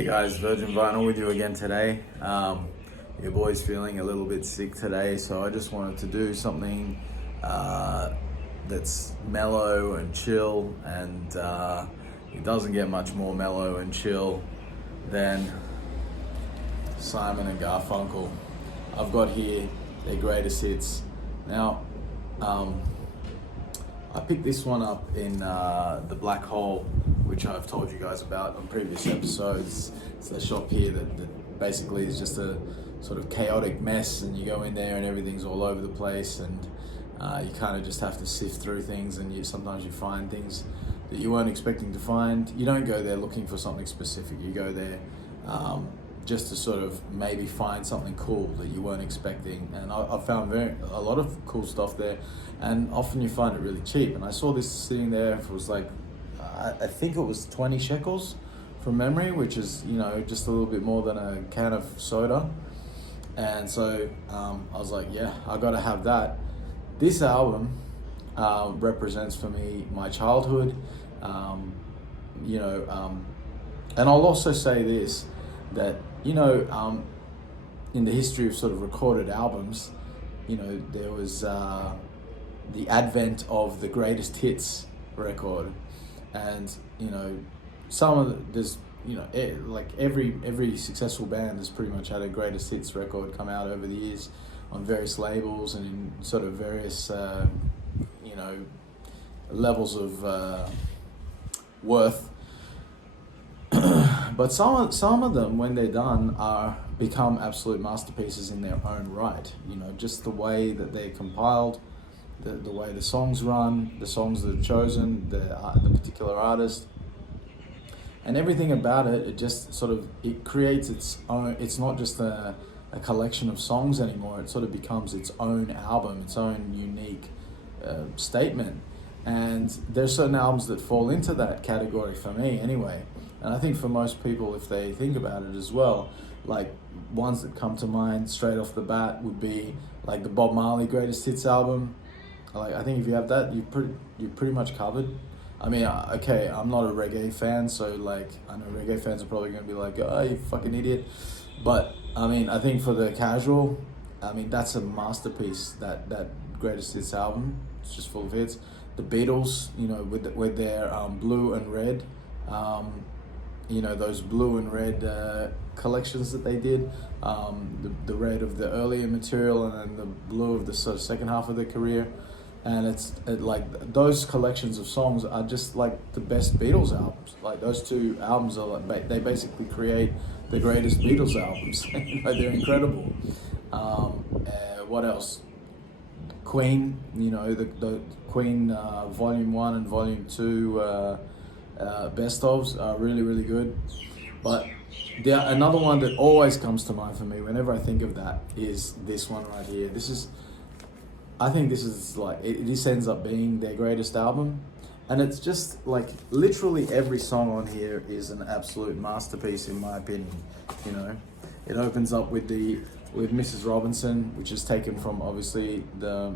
Hey guys, Virgin Vinyl with you again today. Your boy's feeling a little bit sick today, so I just wanted to do something that's mellow and chill, and it doesn't get much more mellow and chill than Simon and Garfunkel. I've got here their greatest hits. Now, I picked this one up in the Black Hole, which I've told you guys about on previous episodes. It's a shop here that basically is just a sort of chaotic mess, and you go in there and everything's all over the place, and you kind of just have to sift through things, and sometimes you find things that you weren't expecting to find. You don't go there looking for something specific. You go there just to sort of maybe find something cool that you weren't expecting. And I found a lot of cool stuff there, and often you find it really cheap. And I saw this sitting there. It was like, I think it was 20 shekels from memory, which is, just a little bit more than a can of soda. And so I was like, yeah, I gotta have that. This album represents for me my childhood, and I'll also say this, that in the history of sort of recorded albums, there was the advent of the greatest hits record, and some of there's like every successful band has pretty much had a greatest hits record come out over the years on various labels and in sort of various levels of worth. But some of them, when they're done, become absolute masterpieces in their own right. Just the way that they're compiled, the way the songs run, the songs that are chosen, the particular artist, and everything about it. It just sort of creates its own. It's not just a collection of songs anymore. It sort of becomes its own album, its own unique statement. And there's certain albums that fall into that category for me, anyway. And I think for most people, if they think about it as well, like ones that come to mind straight off the bat would be like the Bob Marley Greatest Hits album. Like, I think if you have that, you're pretty much covered. I mean, okay, I'm not a reggae fan, so like I know reggae fans are probably going to be like, oh, you fucking idiot. But I mean, I think for the casual, I mean, that's a masterpiece. That Greatest Hits album, it's just full of hits. The Beatles, with their blue and red. Those blue and red collections that they did, the red of the earlier material and then the blue of the sort of second half of their career. And like those collections of songs are just like the best Beatles albums. Like those two albums are like, they basically create the greatest Beatles albums. They're incredible. What else? Queen, the Queen Volume 1 and Volume 2 best ofs are really, really good. But another one that always comes to mind for me whenever I think of that is this one right here. I think this is like, this ends up being their greatest album. And it's just like literally every song on here is an absolute masterpiece in my opinion. It opens up with Mrs. Robinson, which is taken from obviously the,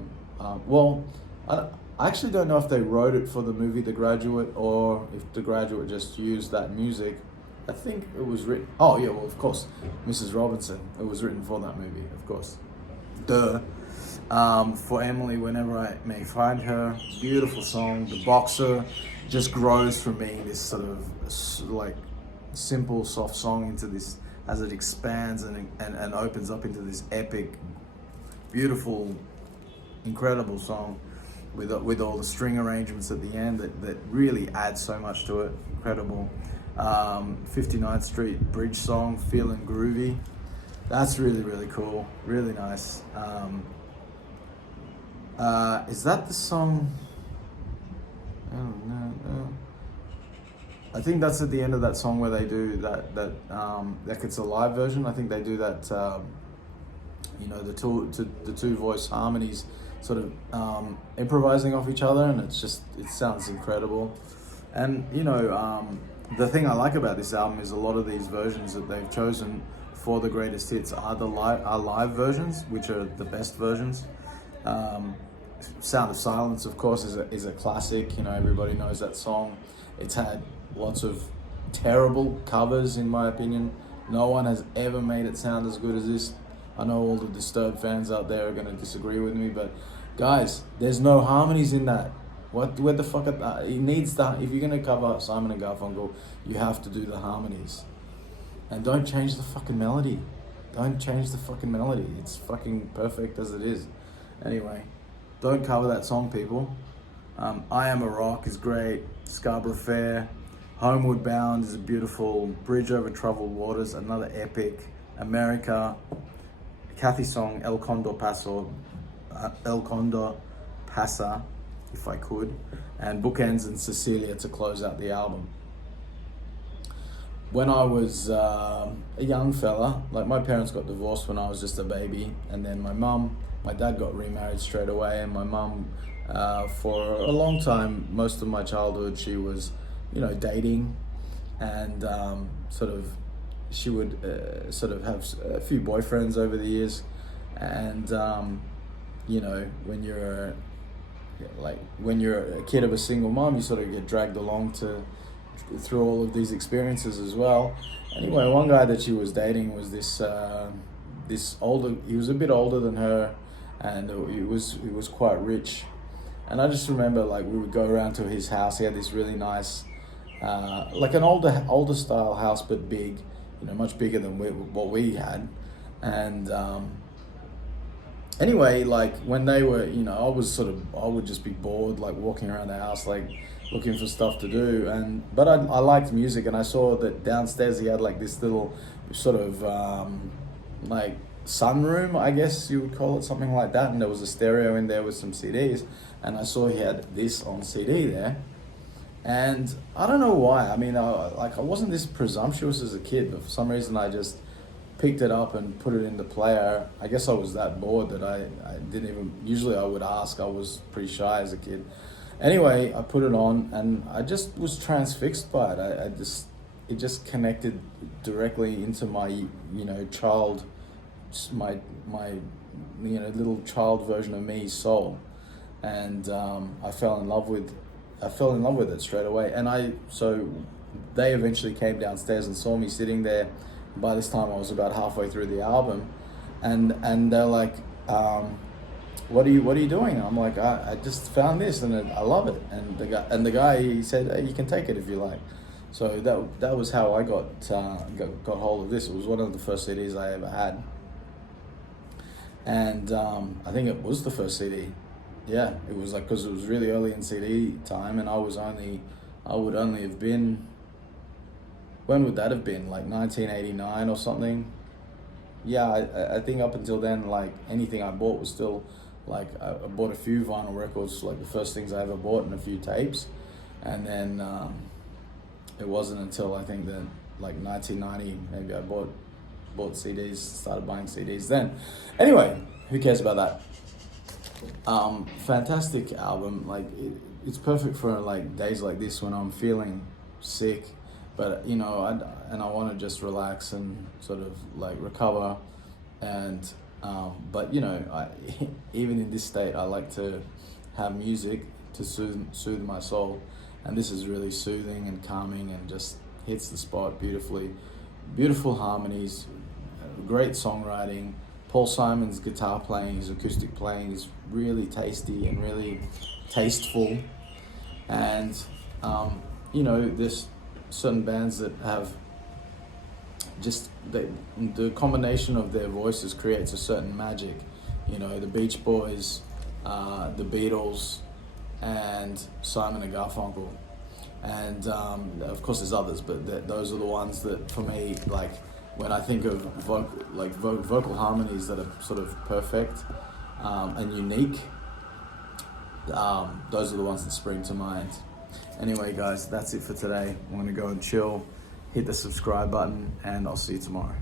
I actually don't know if they wrote it for the movie The Graduate or if The Graduate just used that music. I think it was written, oh yeah, well of course, Mrs. Robinson, it was written for that movie, of course. Duh. For Emily, Whenever I May Find Her, beautiful song. The Boxer just grows from being this sort of like simple, soft song into this, as it expands and opens up into this epic, beautiful, incredible song with all the string arrangements at the end that really add so much to it. Incredible. 59th Street Bridge song, Feeling Groovy. That's really, really cool. Really nice. Is that the song? Oh, no. I think that's at the end of that song where they do that like it's a live version. I think they do that, the two voice harmonies sort of improvising off each other, and it sounds incredible. And the thing I like about this album is a lot of these versions that they've chosen for the greatest hits are live versions, which are the best versions. Sound of Silence, of course, is a classic. Everybody knows that song. It's had lots of terrible covers in my opinion. No one has ever made it sound as good as this. I know all the Disturbed fans out there are going to disagree with me, but guys, there's no harmonies in that. Where the fuck? It needs that. If you're going to cover Simon and Garfunkel, you have to do the harmonies. And don't change the fucking melody. Don't change the fucking melody. It's fucking perfect as it is. Anyway, don't cover that song, people. I Am a Rock is great. Scarborough Fair. Homeward Bound is a beautiful. Bridge Over Troubled Waters, another epic. America. Kathy's song El Condor Pasa, if I could. And Bookends and Cecilia to close out the album. When I was a young fella, like my parents got divorced when I was just a baby, and then my dad got remarried straight away, and my mum, for a long time, most of my childhood, she was, dating, and she would sort of have a few boyfriends over the years, and when you're a kid of a single mom, you sort of get dragged along through all of these experiences as well. Anyway, one guy that she was dating was this older. He was a bit older than her, and he was quite rich. And I just remember, like, we would go around to his house. He had this really nice, like an older style house, but big, much bigger than what we had. And anyway, like when they were, I would just be bored, like walking around the house, like looking for stuff to do. But I liked music, and I saw that downstairs he had like this little sort of like sunroom, I guess you would call it, something like that. And there was a stereo in there with some CDs, and I saw he had this on CD there. And I don't know why. I mean, I wasn't this presumptuous as a kid, but for some reason I just picked it up and put it in the player. I guess I was that bored that I didn't even, usually I would ask. I was pretty shy as a kid. Anyway, I put it on, and I just was transfixed by it. It just connected directly into my, my little child version of me's soul. And I fell in love with it straight away. And so they eventually came downstairs and saw me sitting there. By this time I was about halfway through the album, and they're like, what are you doing? I'm like, I just found this and I love it. And the guy he said, hey, you can take it if you like. So that was how I got hold of this. It was one of the first CDs I ever had, and I think it was the first CD. Yeah, it was like, because it was really early in CD time, and I would only have been, when would that have been, like 1989 or something? Yeah, I think up until then, like anything I bought was still, like I bought a few vinyl records, like the first things I ever bought, and a few tapes. And then it wasn't until I think that like 1990, maybe I bought CDs, started buying CDs then. Anyway, who cares about that? Fantastic album. Like it's perfect for like days like this when I'm feeling sick, but I want to just relax and sort of like recover. And but even in this state, I like to have music to soothe my soul, and this is really soothing and calming and just hits the spot beautifully. Beautiful harmonies, great songwriting. Paul Simon's guitar playing, his acoustic playing is really tasty and really tasteful. And there's certain bands that have just the combination of their voices creates a certain magic. The Beach Boys, the Beatles, and Simon and Garfunkel. And of course there's others, but those are the ones that for me, like when I think of vocal harmonies that are sort of perfect and unique, those are the ones that spring to mind. Anyway guys, that's it for today. I'm gonna go and chill, hit the subscribe button, and I'll see you tomorrow.